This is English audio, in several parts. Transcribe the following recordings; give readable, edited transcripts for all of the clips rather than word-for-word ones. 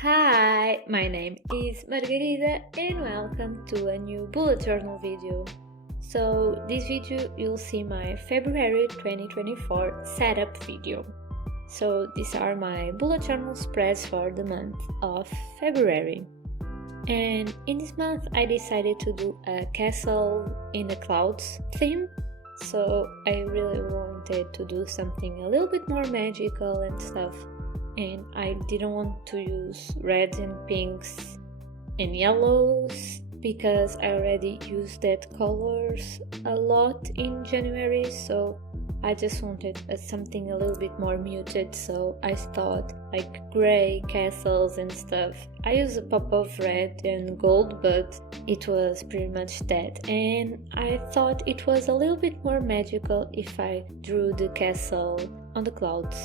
Hi, my name is Margarida and welcome to a new bullet journal video. So this video you'll see my February 2024 setup video. So these are my bullet journal spreads for the month of February. And in this month I decided to do a castle in the clouds theme. So I really wanted to do something a little bit more magical and stuff. And I didn't want to use reds and pinks and yellows because I already used that colors a lot in January, so I just wanted something a little bit more muted. So I thought like gray castles and stuff. I used a pop of red and gold, but it was pretty much that, and I thought it was a little bit more magical if I drew the castle on the clouds.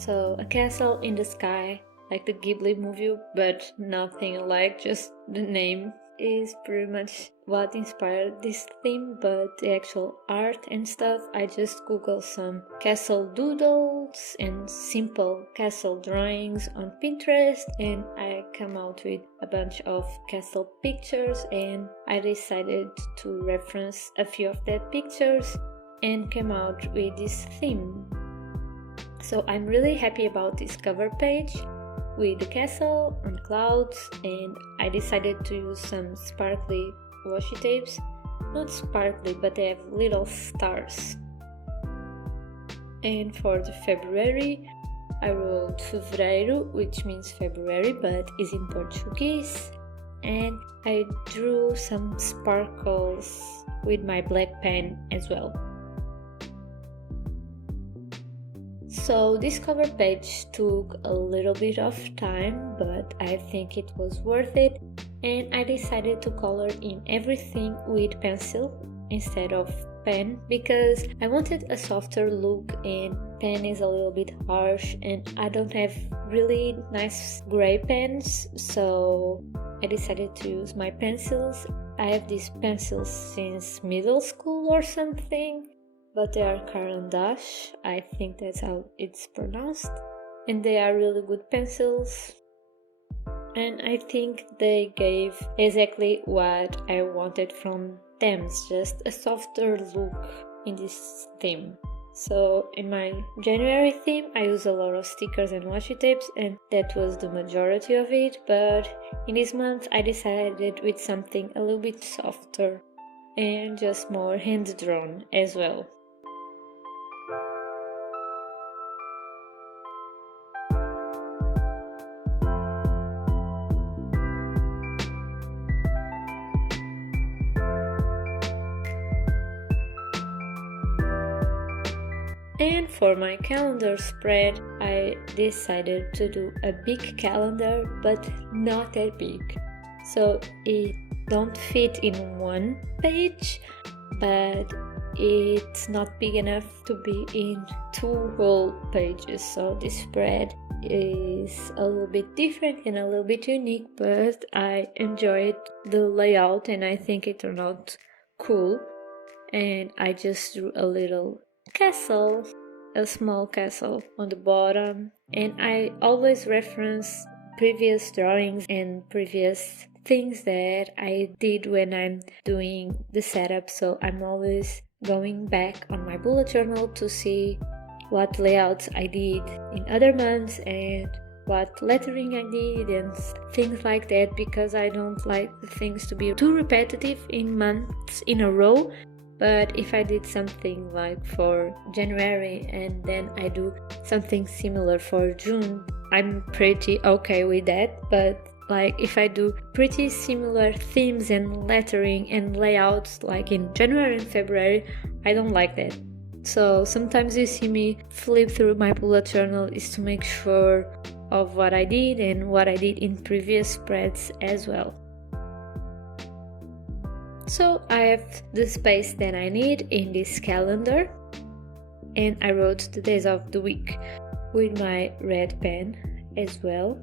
So a castle in the sky, like the Ghibli movie, but nothing like, just the name is pretty much what inspired this theme. But the actual art and stuff, I just googled some castle doodles and simple castle drawings on Pinterest, and I come out with a bunch of castle pictures, and I decided to reference a few of that pictures and came out with this theme. So I'm really happy about this cover page with the castle on clouds, and I decided to use some sparkly washi tapes. Not sparkly, but they have little stars. And for the February, I wrote Fevereiro, which means February but is in Portuguese, and I drew some sparkles with my black pen as well. So this cover page took a little bit of time, but I think it was worth it, and I decided to color in everything with pencil instead of pen because I wanted a softer look, and pen is a little bit harsh and I don't have really nice gray pens, so I decided to use my pencils. I have these pencils since middle school or something, but they are Caran d'Ache, I think that's how it's pronounced, and they are really good pencils, and I think they gave exactly what I wanted from them, just a softer look in this theme. So in my January theme I used a lot of stickers and washi tapes, and that was the majority of it, but in this month I decided with something a little bit softer and just more hand-drawn as well. And for my calendar spread, I decided to do a big calendar, but not that big. So it don't fit in one page, but it's not big enough to be in two whole pages. So this spread is a little bit different and a little bit unique, but I enjoyed the layout and I think it turned out cool. And I just drew a little castle, a small castle on the bottom, and I always reference previous drawings and previous things that I did when I'm doing the setup, so I'm always going back on my bullet journal to see what layouts I did in other months and what lettering I did and things like that, because I don't like things to be too repetitive in months in a row. But if I did something like for January and then I do something similar for June, I'm pretty okay with that. But like if I do pretty similar themes and lettering and layouts like in January and February, I don't like that. So sometimes you see me flip through my bullet journal is to make sure of what I did and what I did in previous spreads as well. So I have the space that I need in this calendar, and I wrote the days of the week with my red pen as well.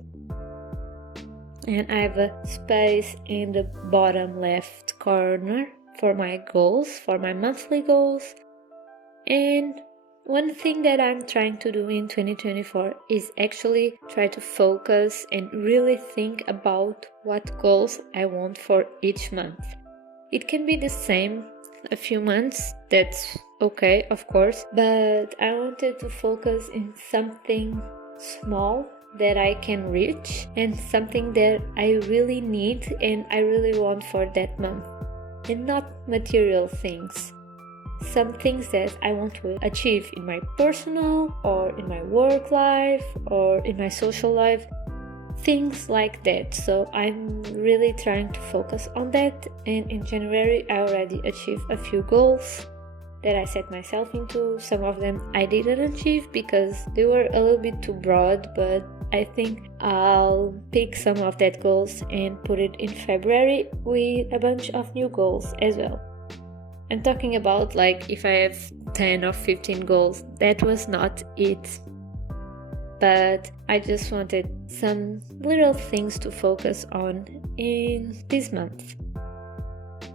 And I have a space in the bottom left corner for my goals, for my monthly goals. And One thing that I'm trying to do in 2024 is actually try to focus and really think about what goals I want for each month. It can be the same a few months, that's okay, of course, but I wanted to focus in something small that I can reach and something that I really need and I really want for that month, and not material things. Some things that I want to achieve in my personal or in my work life or in my social life, things like that. So I'm really trying to focus on that, and in January I already achieved a few goals that I set myself into. Some of them I didn't achieve because they were a little bit too broad, but I think I'll pick some of that goals and put it in February with a bunch of new goals as well. I'm talking about like if I have 10 or 15 goals, that was not it. But I just wanted some little things to focus on in this month.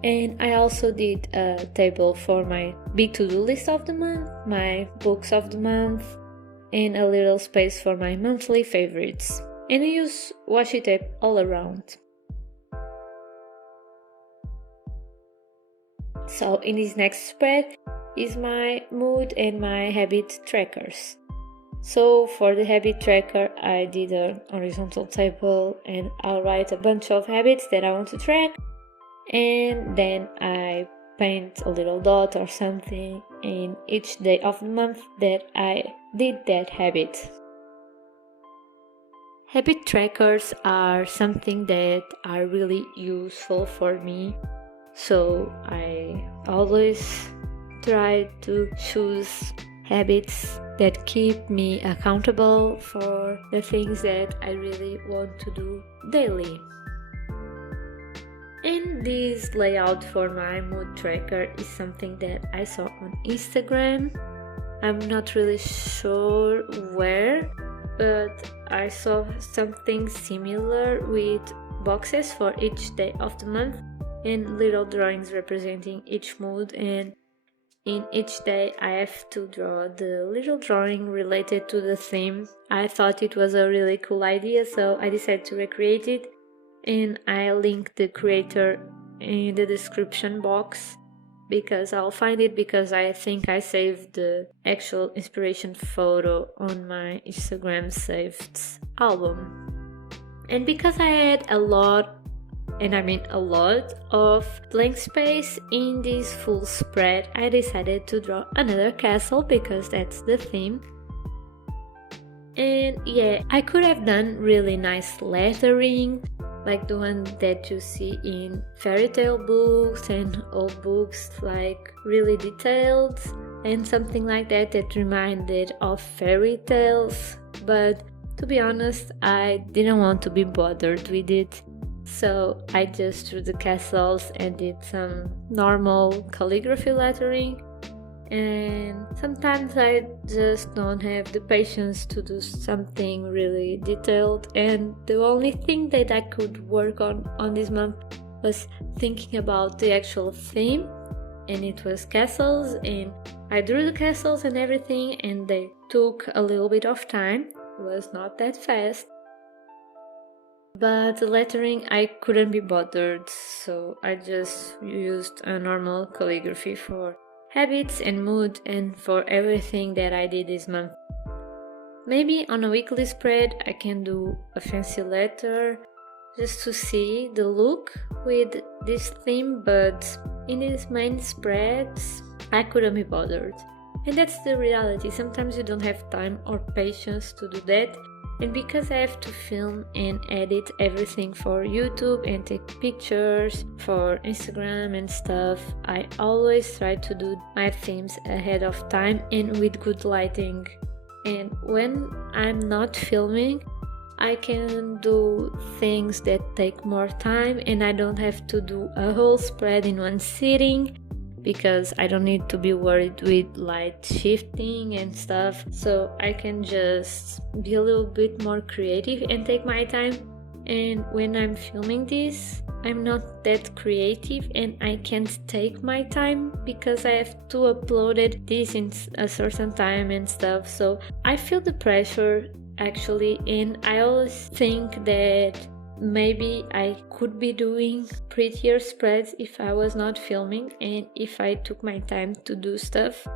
And I also did a table for my big to-do list of the month, my books of the month, and a little space for my monthly favorites. And I use washi tape all around. So in this next spread is my mood and my habit trackers. So for the habit tracker, I did an horizontal table and I'll write a bunch of habits that I want to track, and then I paint a little dot or something in each day of the month that I did that habit. Habit trackers are something that are really useful for me, so I always try to choose habits that keep me accountable for the things that I really want to do daily. And this layout for my mood tracker is something that I saw on Instagram. I'm not really sure where, but I saw something similar with boxes for each day of the month and little drawings representing each mood, and in each day I have to draw the little drawing related to the theme. I thought it was a really cool idea, so I decided to recreate it, and I link the creator in the description box because I'll find it, because I think I saved the actual inspiration photo on my Instagram saved album. And because I had a lot, and I mean a lot, of blank space in this full spread, I decided to draw another castle because that's the theme. And yeah, I could have done really nice lettering, like the one that you see in fairy tale books and old books, like really detailed and something like that that reminded of fairy tales. But to be honest, I didn't want to be bothered with it. So I just drew the castles and did some normal calligraphy lettering, and sometimes I just don't have the patience to do something really detailed, and the only thing that I could work on this month was thinking about the actual theme, and it was castles, and I drew the castles and everything, and they took a little bit of time. It was not that fast. But the lettering I couldn't be bothered, so I just used a normal calligraphy for habits and mood and for everything that I did this month. Maybe on a weekly spread I can do a fancy letter just to see the look with this theme, but in these main spreads I couldn't be bothered. And that's the reality, sometimes you don't have time or patience to do that. And because I have to film and edit everything for YouTube and take pictures for Instagram and stuff, I always try to do my themes ahead of time and with good lighting. And when I'm not filming, I can do things that take more time, and I don't have to do a whole spread in one sitting, because I don't need to be worried with light shifting and stuff, so I can just be a little bit more creative and take my time. And when I'm filming this, I'm not that creative and I can't take my time because I have to upload this in a certain time and stuff. So I feel the pressure actually, and I always think that maybe I could be doing prettier spreads if I was not filming and if I took my time to do stuff.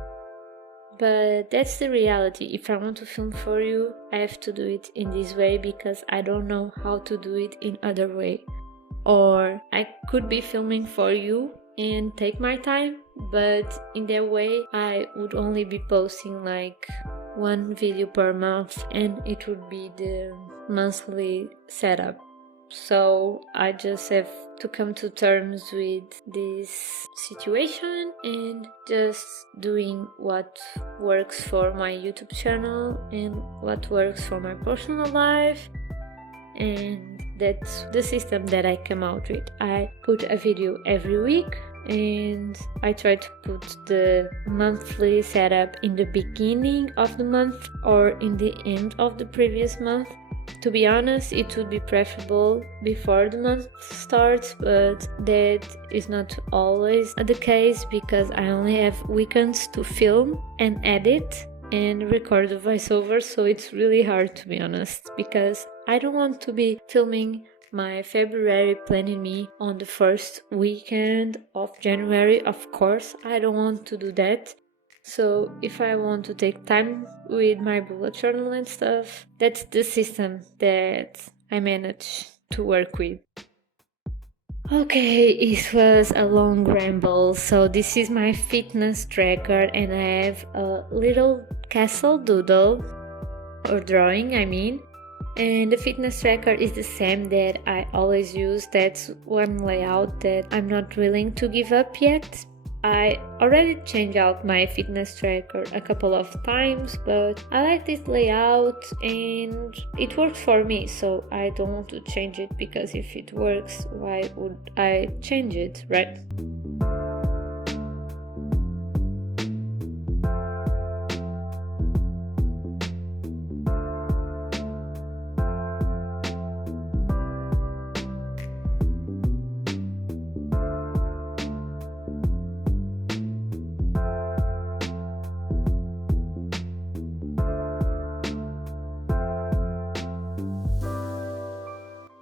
But that's the reality. If I want to film for you, I have to do it in this way because I don't know how to do it in other way. Or I could be filming for you and take my time, but in that way I would only be posting like one video per month and it would be the monthly setup. So I just have to come to terms with this situation and just doing what works for my YouTube channel and what works for my personal life. And that's the system that I come out with. I put a video every week and I try to put the monthly setup in the beginning of the month or in the end of the previous month. To be honest, it would be preferable before the month starts, but that is not always the case because I only have weekends to film and edit and record the voiceover, so it's really hard, to be honest, because I don't want to be filming my February planning me on the first weekend of January. Of course, I don't want to do that. So if I want to take time with my bullet journal and stuff, that's the system that I manage to work with. Okay, it was a long ramble. So this is my fitness tracker and I have a little castle doodle, or drawing I mean. And the fitness tracker is the same that I always use. That's one layout that I'm not willing to give up yet. I already changed out my fitness tracker a couple of times, but I like this layout and it works for me, so I don't want to change it because if it works, why would I change it, right?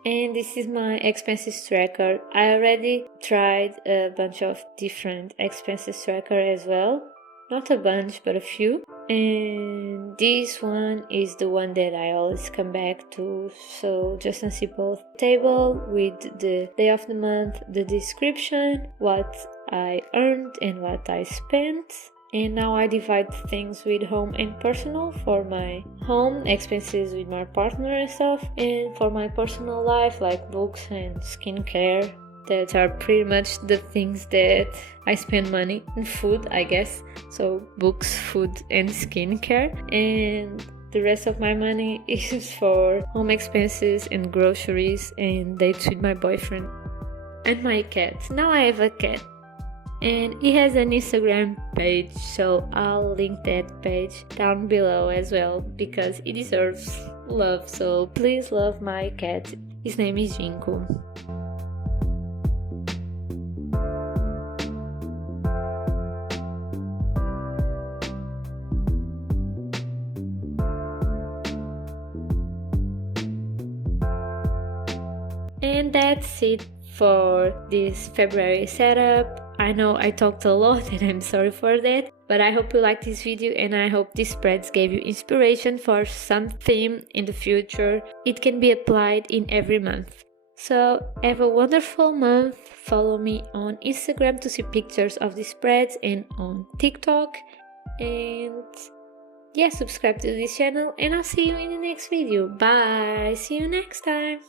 And this is my expenses tracker. I already tried a bunch of different expenses tracker as well. Not a bunch, but a few. And this one is the one that I always come back to. So just a simple table with the day of the month, the description, what I earned and what I spent. And now I divide things with home and personal. For my home, expenses with my partner and stuff, and for my personal life, like books and skincare. That are pretty much the things that I spend money on. Food, I guess. So books, food and skincare. And the rest of my money is for home expenses and groceries and dates with my boyfriend. And my cat. Now I have a cat. And it has an Instagram page, so I'll link that page down below as well because it deserves love. So please love my cat. His name is Jinko. And that's it for this February setup. I know I talked a lot and I'm sorry for that, but I hope you liked this video and I hope these spreads gave you inspiration for some theme in the future. It can be applied in every month. So have a wonderful month. Follow me on Instagram to see pictures of the spreads and on TikTok. And yeah, subscribe to this channel and I'll see you in the next video. Bye! See you next time!